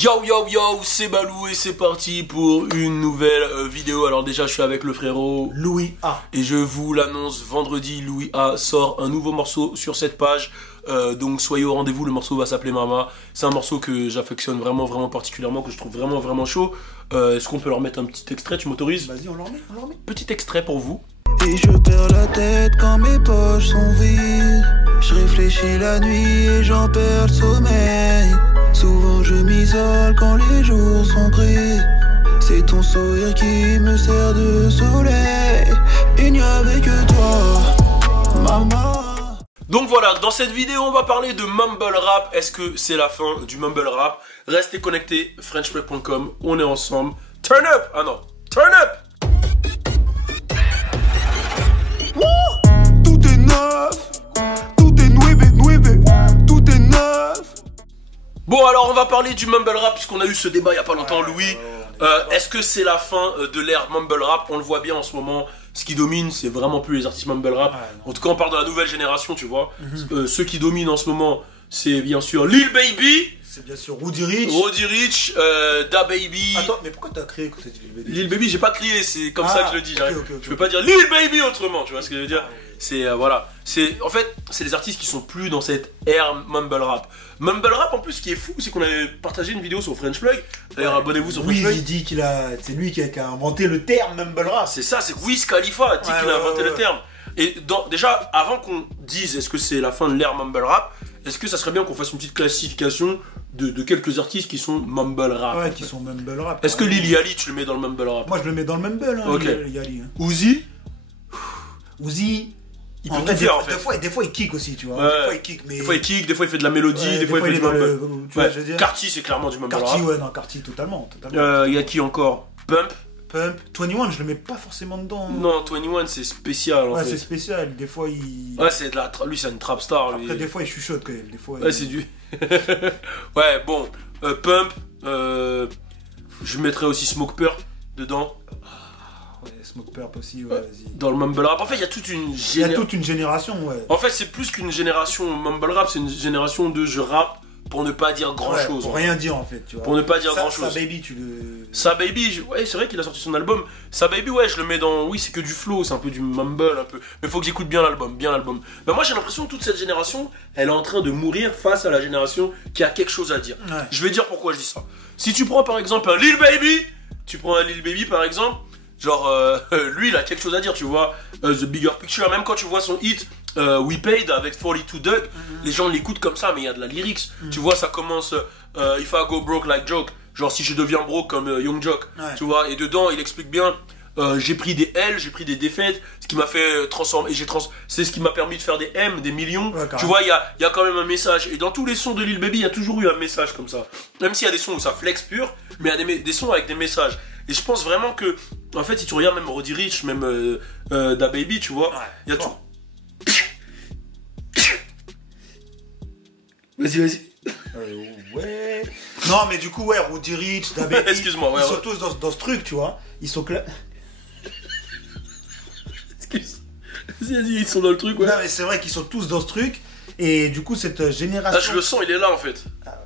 Yo yo yo, c'est Balou et c'est parti pour une nouvelle vidéo. Alors déjà je suis avec le frérot Louis A. Et je vous l'annonce, vendredi Louis A sort un nouveau morceau sur cette page. Donc soyez au rendez-vous, le morceau va s'appeler Mama. C'est un morceau que j'affectionne vraiment particulièrement, que je trouve vraiment chaud. Est-ce qu'on peut leur mettre un petit extrait, tu m'autorises? Vas-y, on leur met. Petit extrait pour vous. Et je perds la tête quand mes poches sont vides. Je réfléchis la nuit et j'en perds le sommeil. Souvent je m'isole quand les jours sont gris. C'est ton sourire qui me sert de soleil. Il n'y avait que toi, maman. Donc voilà, dans cette vidéo on va parler de mumble rap. Est-ce que c'est la fin du mumble rap? Restez connectés, frenchprep.com, on est ensemble. Turn up! Ah non, turn up! Tout est neuf, tout est nueve, tout est neuf. Bon alors on va parler du mumble rap puisqu'on a eu ce débat il y a pas longtemps, Louis. Est-ce que c'est la fin de l'ère mumble rap? On le voit bien en ce moment, ce qui domine c'est vraiment plus les artistes mumble rap. En tout cas on parle de la nouvelle génération, tu vois. Ceux qui dominent en ce moment c'est bien sûr Lil Baby. C'est bien sûr Roddy Rich, Da Baby. Attends, mais pourquoi t'as crié quand t'as dit Lil Baby? Lil Baby, j'ai pas crié, c'est comme ça que je le dis. Okay. Je peux pas dire Lil Baby autrement, tu vois ce que je veux dire? C'est voilà, en fait, c'est des artistes qui sont plus dans cette ère mumble rap. Mumble rap en plus, ce qui est fou, c'est qu'on avait partagé une vidéo sur French Plug. D'ailleurs, abonnez-vous sur French Plug. Il dit c'est lui qui a inventé le terme mumble rap. C'est ça, c'est Wiz Khalifa dit qu'il a inventé le terme. Et déjà, avant qu'on dise est-ce que c'est la fin de l'ère mumble rap, est-ce que ça serait bien qu'on fasse une petite classification de quelques artistes qui sont mumble rap? Ouais, qui sont mumble rap. Est-ce que Lil Yachty, tu le mets dans le mumble rap? Moi, je le mets dans le mumble, hein, Ok. Lil Yachty. Uzi, il peut peut tout faire en fait. Des fois, il kick aussi, tu vois. Ouais. Des fois, il kick, mais... Des fois il kick, des fois il fait de la mélodie, Ouais, des fois il fait est du dans mumble. tu vois, je veux dire. Carti, c'est clairement du mumble Carti, rap. Carti, totalement. Il y a qui encore? Pump. Pump, 21, je le mets pas forcément dedans. Non, 21 c'est spécial en Ouais, fait. c'est spécial. Des fois, il... Ouais, c'est de la lui c'est une trap star. Après, des fois, il chuchote quand même. Des fois, Ouais, c'est du... Ouais, bon, Pump, je mettrais aussi Smoke Purp dedans. Ouais, Smoke Purp aussi, ouais, vas-y. Dans le mumble rap. En fait, il y a toute une Il y a toute une génération, ouais. En fait, c'est plus qu'une génération mumble rap, c'est une génération de je rappe pour ne pas dire grand chose. Pour rien dire en fait, tu vois. Pour ne pas dire grand chose. Sa Baby, tu le... Sa Baby, ouais, c'est vrai qu'il a sorti son album. Sa Baby, ouais, je le mets dans... Oui, c'est que du flow, c'est un peu du mumble, un peu. Mais faut que j'écoute bien l'album, Bah moi, j'ai l'impression que toute cette génération, elle est en train de mourir face à la génération qui a quelque chose à dire. Ouais. Je vais dire pourquoi je dis ça. Si tu prends par exemple un Lil Baby, par exemple, genre, lui, il a quelque chose à dire, tu vois. The Bigger Picture, même quand tu vois son hit... We Paid avec 42 Doug, les gens l'écoutent comme ça, mais il y a de la lyrics. Tu vois, ça commence If I go broke like Joke, genre si je deviens broke comme Young Jock, tu vois, et dedans il explique bien j'ai pris des L, j'ai pris des défaites, ce qui m'a fait transformer, c'est ce qui m'a permis de faire des M, des millions. Tu vois, il y a quand même un message. Et dans tous les sons de Lil Baby, il y a toujours eu un message comme ça. Même s'il y a des sons où ça flex pur, mais il y a des sons avec des messages. Et je pense vraiment que, en fait, si tu regardes même Roddy Ricch, même Da Baby, tu vois, il y a tout. Vas-y. Ouais. Non, mais du coup, ouais, Roddy Ricch, Da Baby, Excuse-moi, ouais. Ils sont tous dans ce truc, tu vois. Ils sont clairs. Vas-y, ils sont dans le truc, ouais. Non, mais c'est vrai qu'ils sont tous dans ce truc. Et du coup, cette génération... Ah, je le sens, il est là, en fait. Ah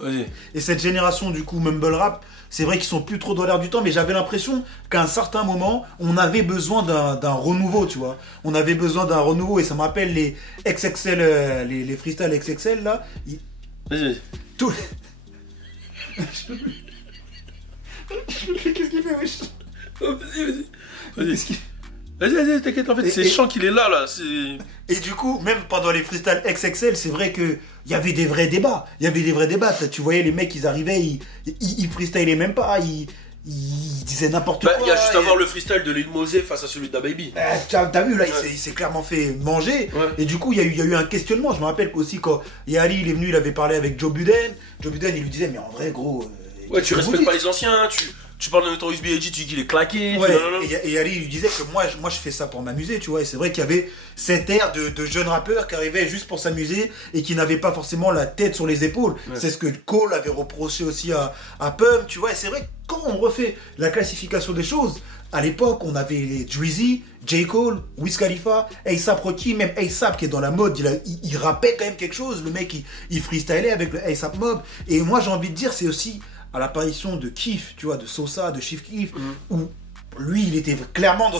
ouais, là, Vas-y. Et cette génération, du coup, mumble rap, c'est vrai qu'ils sont plus trop dans l'air du temps, mais j'avais l'impression qu'à un certain moment, on avait besoin d'un renouveau, tu vois. On avait besoin d'un renouveau, et ça me rappelle les XXL, les freestyle XXL, là. Vas-y. Tout... Qu'est-ce qu'il fait, wesh? Oh, vas-y. Qu'est-ce qu'il... Vas-y, t'inquiète, en fait, c'est chiant qu'il est là, Et du coup, même pendant les freestyles XXL, c'est vrai qu'il y avait des vrais débats. Tu voyais les mecs, ils arrivaient, ils freestylaient même pas, ils disaient n'importe quoi. Il y a juste à voir le freestyle de Lil Mosey face à celui de Da Baby. T'as vu, là, il s'est clairement fait manger. Ouais. Et du coup, il y a eu un questionnement. Je me rappelle aussi quand Yali, il est venu, il avait parlé avec Joe Budden. Joe Budden, il lui disait, mais en vrai, gros... ouais, tu respectes pas les anciens, tu parles de Notorious B.I.G., tu dis qu'il est claqué. Ouais, et Ali lui disait que moi je fais ça pour m'amuser, tu vois. Et c'est vrai qu'il y avait cette ère de jeunes rappeurs qui arrivaient juste pour s'amuser et qui n'avaient pas forcément la tête sur les épaules. Ouais. C'est ce que Cole avait reproché aussi à Pump, tu vois. Et c'est vrai quand on refait la classification des choses, à l'époque, on avait les Drizzy, J. Cole, Wiz Khalifa, A$AP Rocky, même A$AP qui est dans la mode, il rappait quand même quelque chose. Le mec, il freestylait avec le A$AP Mob. Et moi, j'ai envie de dire, c'est aussi à l'apparition de Keef, tu vois, de Sosa, de Chief Keef, où lui, il était clairement dans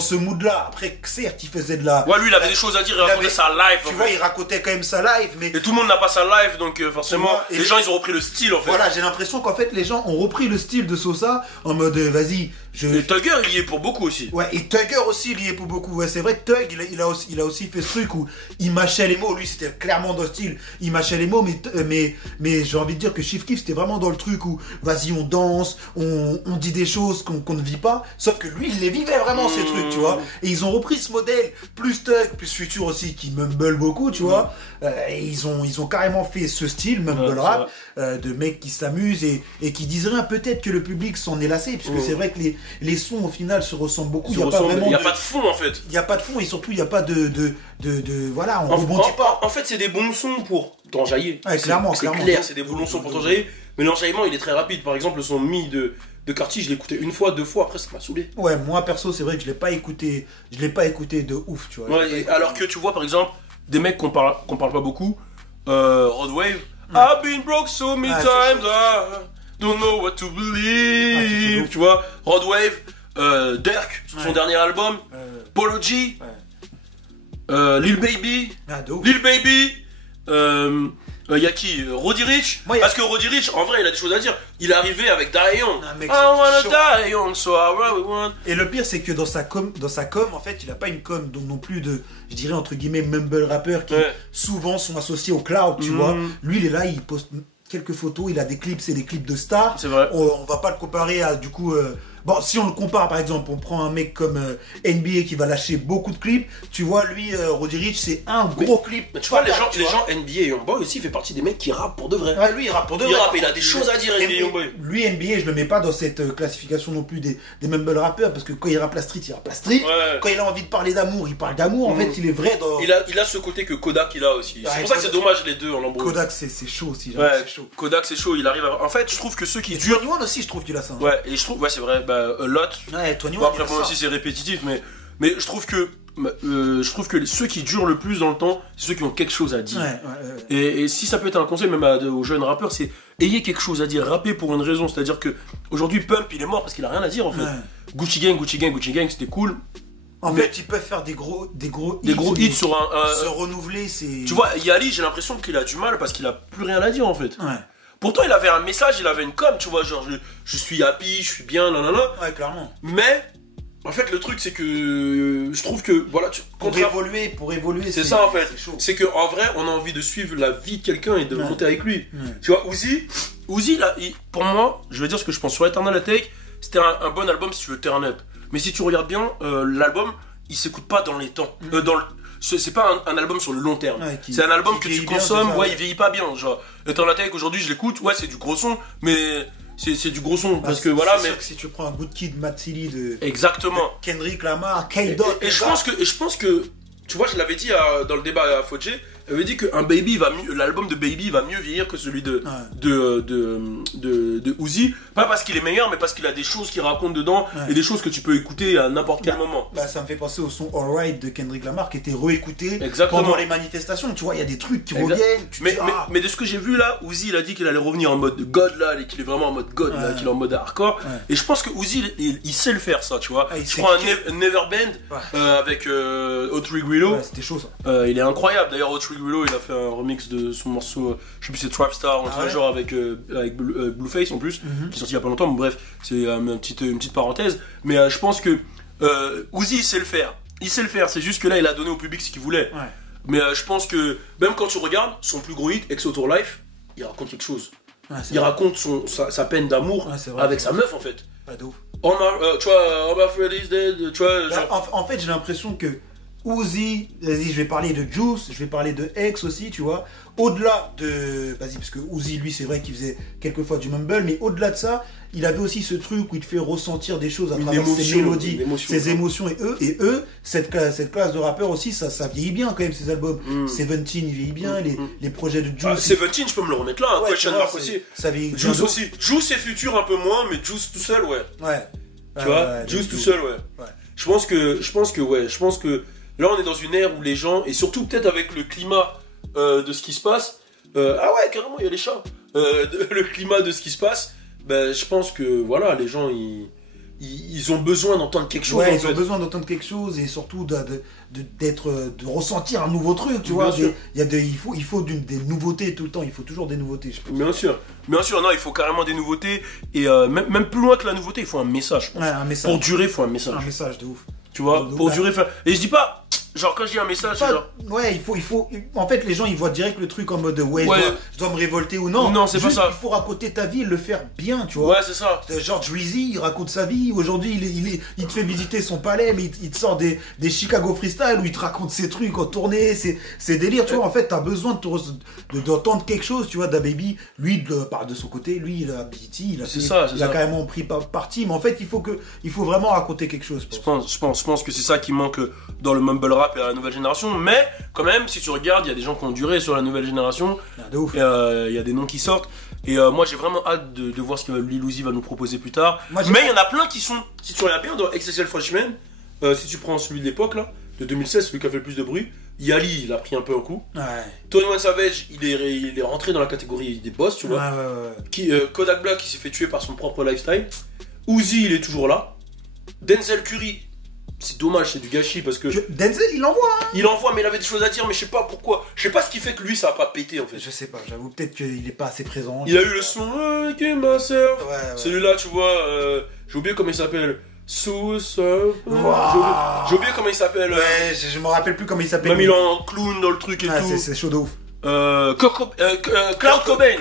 ce mood-là. Après, certes, il faisait de la... Ouais, lui, il avait des choses à dire, il racontait sa live. Tu vois, il racontait quand même sa live, mais... Et tout le monde n'a pas sa live, donc forcément, vois, les gens, ils ont repris le style, en fait. Voilà, j'ai l'impression qu'en fait, les gens ont repris le style de Sosa en mode, vas-y, Et Tugger, il y est pour beaucoup aussi. Ouais, et Tugger aussi, il y est pour beaucoup. Ouais, c'est vrai que Tug, il a aussi fait ce truc où il mâchait les mots. Lui, c'était clairement dans le style. Il mâchait les mots, mais j'ai envie de dire que Chief Keef, c'était vraiment dans le truc où, vas-y, on danse, on dit des choses qu'on ne vit pas. Sauf que lui, il les vivait vraiment, ces trucs, tu vois. Et ils ont repris ce modèle, plus Tug, plus Future aussi, qui mumble beaucoup, tu vois. Et ils ont carrément fait ce style, mumble rap, de mecs qui s'amusent et qui disent rien. Peut-être que le public s'en est lassé, puisque c'est vrai que les sons au final se ressemblent beaucoup. Il n'y a pas de fond en fait. Il n'y a pas de fond et surtout il n'y a pas de voilà, on rebondit pas. En fait, c'est des bons sons pour t'enjailler. Ouais, clairement. C'est clair, c'est des bons sons pour t'enjailler. Mais l'enjaillement, il est très rapide. Par exemple, le son Mi de Cartier, je l'ai écouté une fois, deux fois, après ça m'a saoulé. Ouais, moi perso, c'est vrai que je l'ai pas écouté de ouf, tu vois. Ouais, alors que tu vois par exemple des mecs qu'on parle pas beaucoup, Rod Wave. I've been broke so many times, I don't know what to believe. Tu vois, Rod Wave, Dirk, son dernier album, Polo G, Lil Baby, y a qui Roddy Ricch. Parce que Roddy Ricch, en vrai, il a des choses à dire. Il est arrivé avec Die Young. I wanna die young, so I really want. Et le pire, c'est que dans sa com, en fait, il a pas une com donc non plus de, je dirais entre guillemets, mumble rappers qui souvent sont associés au cloud, tu vois. Lui, il est là, il poste quelques photos, il a des clips, c'est des clips de stars. C'est vrai. On va pas le comparer à, du coup... Bon, si on le compare, par exemple, on prend un mec comme NBA qui va lâcher beaucoup de clips. Tu vois, lui, Roddy Ricch, c'est un gros clip. Mais tu vois, les gens NBA et Youngboy aussi, il fait partie des mecs qui rappent pour de vrai. Ouais, lui, il rappe pour de vrai. Il a des choses à dire, NBA Youngboy. Lui, NBA, je le mets pas dans cette classification non plus des mumble rappeurs, parce que quand il rappe la street, il rappe la street. Ouais. Quand il a envie de parler d'amour, il parle d'amour. En fait, il est vrai dans... Il a ce côté que Kodak, il a aussi. C'est pour ça que c'est dommage, les deux en embrouille. Kodak, c'est chaud aussi. Ouais, c'est chaud. Kodak, c'est chaud. Il arrive à... En fait, je trouve que ceux qui durent... 21 aussi, je trouve qu'il a ça. Ouais, et je trouve... Ouais, c'est vrai. Bah, Lot... Ouais, Tony bon, après moi aussi c'est répétitif, mais je trouve que ceux qui durent le plus dans le temps, c'est ceux qui ont quelque chose à dire. Et si ça peut être un conseil même aux jeunes rappeurs, c'est ayez quelque chose à dire, rappez pour une raison. C'est-à-dire que aujourd'hui Pump il est mort parce qu'il a rien à dire en fait. Gucci Gang, c'était cool. En fait, ils peuvent faire des gros hits sur se renouveler, c'est... Tu vois, Yali, j'ai l'impression qu'il a du mal parce qu'il a plus rien à dire en fait. Pourtant, il avait un message, il avait une com, tu vois, genre je suis happy, je suis bien, nanana. Ouais, clairement. Mais, en fait, le truc, c'est que je trouve que, voilà, pour évoluer, c'est ça en fait. C'est qu'en vrai, on a envie de suivre la vie de quelqu'un et de monter avec lui. Tu vois, Uzi là, pour moi, je vais dire ce que je pense sur Eternal Take, c'était un bon album si tu veux turn up. Mais si tu regardes bien, l'album, il s'écoute pas dans les temps. C'est pas un album sur le long terme. C'est un album que tu consommes, il vieillit pas bien. Genre, Eternal Take aujourd'hui, je l'écoute, c'est du gros son, mais c'est du gros son parce que voilà. Mais sûr que si tu prends un Good Kid, Mad City de Kendrick Lamar, K-Dot, et je pense que tu vois, je l'avais dit dans le débat à Fodje, elle avait dit qu'un Baby l'album de Baby va mieux vieillir que celui de Uzi, pas parce qu'il est meilleur, mais parce qu'il a des choses qu'il raconte dedans et des choses que tu peux écouter à n'importe quel moment. Ça me fait penser au son Alright de Kendrick Lamar qui était réécouté pendant les manifestations. Tu vois, il y a des trucs qui reviennent. Mais de ce que j'ai vu là, Uzi il a dit qu'il allait revenir en mode God là, et qu'il est vraiment en mode God là, qu'il est en mode hardcore. Et je pense que Uzi il sait le faire ça, tu vois. Je prends un Neverbend avec Hot Grillo. C'était chaud ça. Il est incroyable. D'ailleurs, Hot Grillo, il a fait un remix de son morceau, je sais plus, c'est Trap Star, genre avec Blueface en plus, qui est sorti il y a pas longtemps. Mais bref, c'est une petite parenthèse. Mais je pense que Uzi il sait le faire. C'est juste que là, il a donné au public ce qu'il voulait. Mais je pense que même quand tu regardes son plus gros hit, Ex Auto Life, il raconte quelque chose. Il raconte sa peine d'amour avec sa meuf en fait. Pas d'ouf. Tu vois, My Freddy's Dead, tu vois. En fait, j'ai l'impression que Uzi, vas-y, je vais parler de Juice, je vais parler de X aussi, tu vois. Au-delà de... Vas-y, parce que Uzi, lui, c'est vrai qu'il faisait quelquefois du mumble, mais au-delà de ça, il avait aussi ce truc où il te fait ressentir des choses à travers ses mélodies, ses émotions. Et eux, cette classe de rappeurs aussi, ça vieillit bien quand même, ces albums. Seventeen, il vieillit bien, les projets de Juice. Ah, Seventeen, je peux me le remettre là, Question Mark aussi. Ça vieillit Juice bien aussi. Juice et Future un peu moins, mais Juice tout seul, ouais. Ouais. Tu vois, Juice tout seul, ouais. Je pense que là, on est dans une ère où les gens, et surtout peut-être avec le climat de ce qui se passe, ah ouais, carrément, il y a les chats. Le climat de ce qui se passe, ben, je pense que voilà, les gens, ils ont besoin d'entendre quelque chose. Ouais, ils ont besoin d'entendre quelque chose et surtout de ressentir un nouveau truc, tu vois. Il faut des nouveautés tout le temps, il faut toujours des nouveautés, je pense. Bien sûr, non, il faut carrément des nouveautés et même plus loin que la nouveauté, il faut un message. Ouais, un message. Pour durer, il faut un message. Un message de ouf. Tu vois, pour durer. Et je dis pas, genre quand je dis un message, c'est genre. Ouais, il faut. En fait, les gens ils voient direct le truc en mode je dois me révolter ou non. Non, c'est pas ça. Il faut raconter ta vie et le faire bien, tu vois. Ouais, c'est ça. Genre Drizzy, il raconte sa vie. Aujourd'hui, il te fait visiter son palais, mais il te sort des Chicago Freestyle où il te raconte ses trucs en tournée, ses délires, tu vois. En fait, t'as besoin d'entendre quelque chose, tu vois. DaBaby, lui, de son côté, lui, il a BET, il a carrément pris parti, mais en fait, il faut vraiment raconter quelque chose. Je pense que c'est ça qui manque dans le mumble rap et à la nouvelle génération, mais quand même, si tu regardes, il y a des gens qui ont duré sur la nouvelle génération, il y a des noms qui sortent, et moi j'ai vraiment hâte de voir ce que Lil Uzi va nous proposer plus tard, mais il y en a plein qui sont, si tu regardes bien, dans XXL Freshman, si tu prends celui de l'époque là, de 2016, celui qui a fait le plus de bruit, Yali, il a pris un peu un coup. Ouais. 21 Savage, il est rentré dans la catégorie des boss, tu vois. Kodak Black, il s'est fait tuer par son propre lifestyle. Uzi, il est toujours là. Denzel Curry, c'est dommage, c'est du gâchis parce que... Denzel, il envoie, hein. Il envoie, mais il avait des choses à dire, mais je sais pas pourquoi. Je sais pas ce qui fait que lui, ça a pas pété, en fait. Je sais pas, j'avoue, peut-être qu'il est pas assez présent. Il a eu le son... Celui-là, tu vois, j'ai oublié comment il s'appelle. J'ai oublié comment il s'appelle. Ouais, je me rappelle plus comment il s'appelle. Même il est en clown dans le truc et tout. C'est chaud de ouf. Cloud Cobain,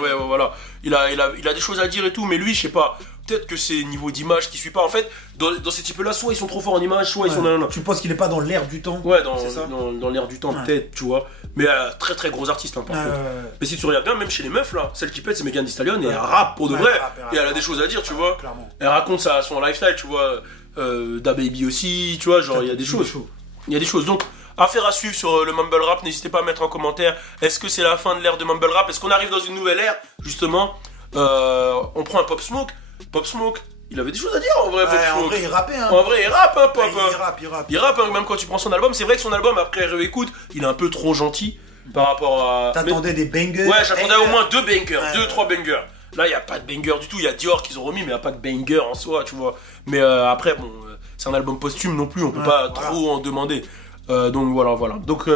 ouais, voilà. Il a des choses à dire et tout, mais lui, je sais pas. Peut-être que c'est niveau d'image qui suit pas. En fait, dans ces types-là, soit ils sont trop forts en image, soit ils sont dans... Tu penses qu'il est pas dans l'air du temps? Ouais, dans l'air du temps, peut-être, tu vois. Mais très très gros artiste, hein, par contre. Mais si tu regardes bien, même chez les meufs, là, celle qui pète, c'est Megan Thee Stallion, et elle rappe pour de vrai. Et elle a des choses à dire, tu vois. Clairement. Elle raconte son lifestyle, tu vois. DaBaby aussi, tu vois, genre, il y a des choses. Il y a des choses. Donc, affaire à suivre sur le mumble rap. N'hésitez pas à mettre en commentaire. Est-ce que c'est la fin de l'ère de mumble rap? Est-ce qu'on arrive dans une nouvelle ère, justement? On prend un Pop Smoke. Pop Smoke, il avait des choses à dire en vrai. En vrai, il rappait, hein. En vrai, il rappe un peu. Il rappe, hein, même quand tu prends son album. C'est vrai que son album, après réécoute, il est un peu trop gentil par rapport à. T'attendais des bangers? Ouais, j'attendais au moins 2 bangers, 2-3 bangers. Là, il n'y a pas de banger du tout. Il y a Dior qu'ils ont remis, mais il n'y a pas de banger en soi, tu vois. Mais après, bon, c'est un album posthume non plus, on peut pas trop en demander. Donc voilà. Donc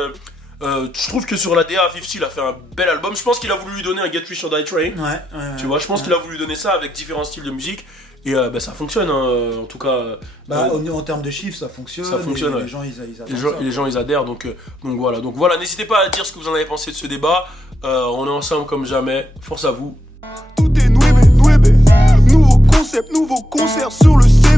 je trouve que sur la DA, 50 il a fait un bel album. Je pense qu'il a voulu lui donner un Get Rich or Die Train. Tu vois, je pense qu'il a voulu donner ça avec différents styles de musique. Et ça fonctionne, hein, en tout cas. En termes de chiffres, ça fonctionne. Les gens, les gens, ils adhèrent. Donc voilà, n'hésitez pas à dire ce que vous en avez pensé de ce débat. On est ensemble comme jamais. Force à vous. Tout est nouébé. Nouveau concept, nouveau concert sur le C.